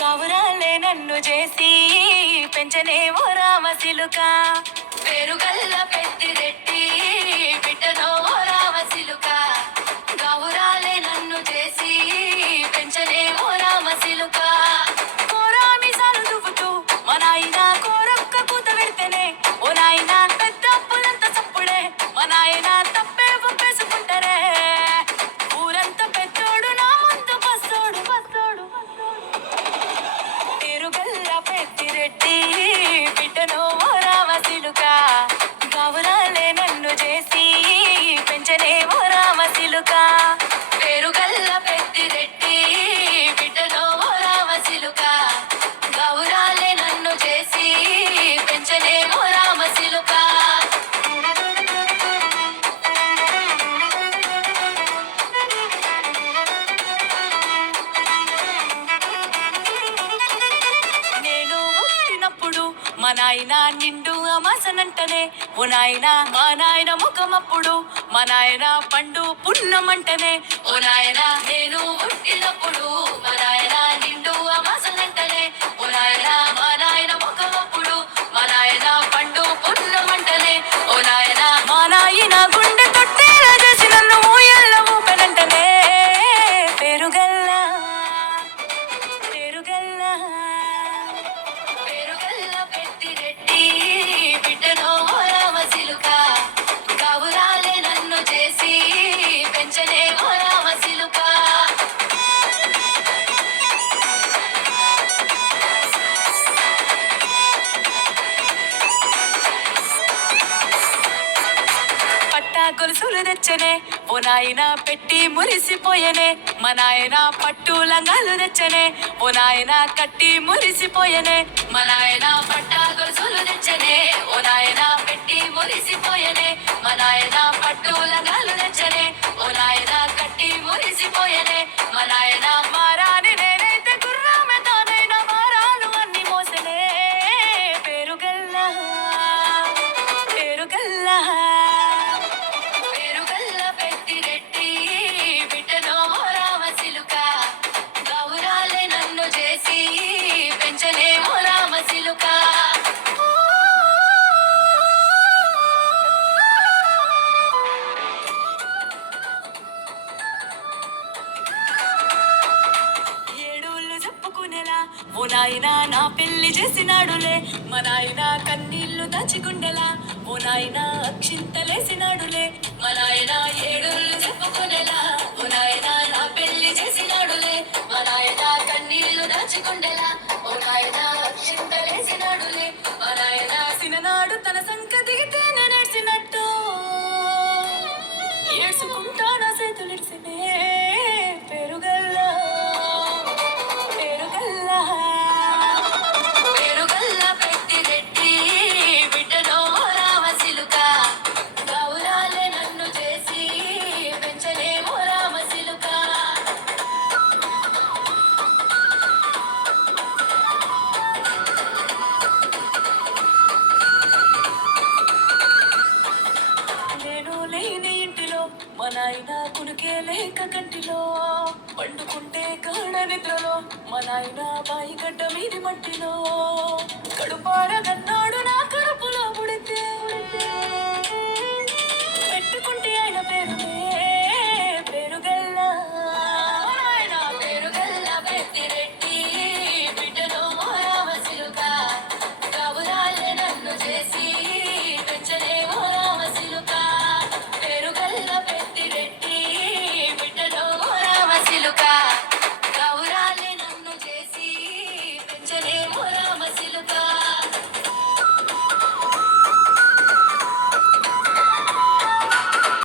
గౌరాలే నన్ను చేసి పెంచనే ఓ రామసిలుక. పేరుగల్ల పెద్దిరెడ్డి బిడ్డనో ఓ రామసిలుక. గౌరాలే నన్ను చేసి పెంచనే ఓ రామసిలుక. కోరామిసాలు దువ్వుతూ మా నాయన కోరొక్క కూత పెడితేనే ఓ నాయన పెద్ద అప్పులంత చప్పుడే మా నాయన తప్పే ఒప్పేసుకుంటారే. ఊరంతా పెద్దోడు నా ముందు బస్సోడు బస్సోడు. పేరుగల్ల పెద్దిరెడ్డి బిడ్డనో ఓ రామసిలుక. గౌరాలే నన్ను చేసి పెంచనే ఓ రామసిలుక. పేరుగల్ల పెద్దిరెడ్డి బిడ్డనో ఓ రామసిలుక. గౌరాలే నన్ను చేసి పెంచనే ఓ రామసిలుక. నేను పుట్టినప్పుడు మా నాయన నిండు అమాసనంటనే ఓ నాయన మా నాయన ముఖమప్పుడు మా నాయన పండు పున్నమంటనే ఓ నాయన. నేను పుట్టినప్పుడు మా నాయన నిండు అమాసనంటనే ఓ నాయన మా నాయన ముఖమప్పుడు మా నాయన పండు పున్నమంటనే ఓ నాయన. మా నాయన గుండె తొట్టేలా చేసి నన్ను ఊయల్ల ఊపెనంటనే. పేరుగల్ల పేరుగల్ల పేరుగల్ల పెద్దిరెడ్డి బిడ్డనో ఓ రామసిలుక. గౌరాలే నన్ను చేసి పెంచనే ఓ రామసిలుక. పట్టా గొలుసులు తెచ్చనే ఓ నాయన పెట్టి మురిసిపోయనే మా నాయన. పట్టు లంగాలు తెచ్చనే ఓ నాయన కట్టి మురిసిపోయనే మా నాయన. పట్టా గొలుసులు తెచ్చనే ఓ నాయన పెట్టి మురిసిపోయనే మా నాయన. పట్టు లంగాలు తెచ్చనే ఓ నాయన కట్టి మురిసిపోయనే మా నాయన. మారాని నేనైతే గుర్రామె తానైనా మారాలు అన్ని మోసనే. పేరుగల్ల పేరుగల్ల పేరుగల్ల పెద్దిరెడ్డి బిడ్డనో ఓ రామసిలుక. గౌరాలే నన్ను చేసి పెంచనే ఓ రామసిలుక. ఏడోళ్ళు చెప్పుకునేలా ఓ నాయన నా పెళ్లి చేసినాడులే మా నాయన. కన్నీళ్లు దాచిగుండెలా ఓ నాయన అక్షింతలేసినాడులే మా నాయన. ఏడోళ్ళు చెప్పుకునేలా ఓ నాయన నా పెళ్లి చేసినాడులే మా నాయన. కన్నీళ్లు దాచిగుండెలా ఓ నాయన అక్షింతలేసినాడులే మా నాయన. సిననాడు తన సంక దిగితేనే నేర్చినట్టు ఏడ్చుకుంటా నా చేతులిడిసినే. పేరుగల్ల పేరుగల్ల పేరుగల్ల పెద్దిరెడ్డి బిడ్డనో ఓ రామసిలుక. గౌరాలే నన్ను చేసి పెంచనే ఓ రామసిలుక. నేను లేని ఇంటిలో మా నాయన కునుకే లేక కంటిలో. పండుకుంటే గాఢ నిద్రలో మా నాయన బాయి గడ్డ మీది మట్టిలో. కడుపారగన్నాడు నా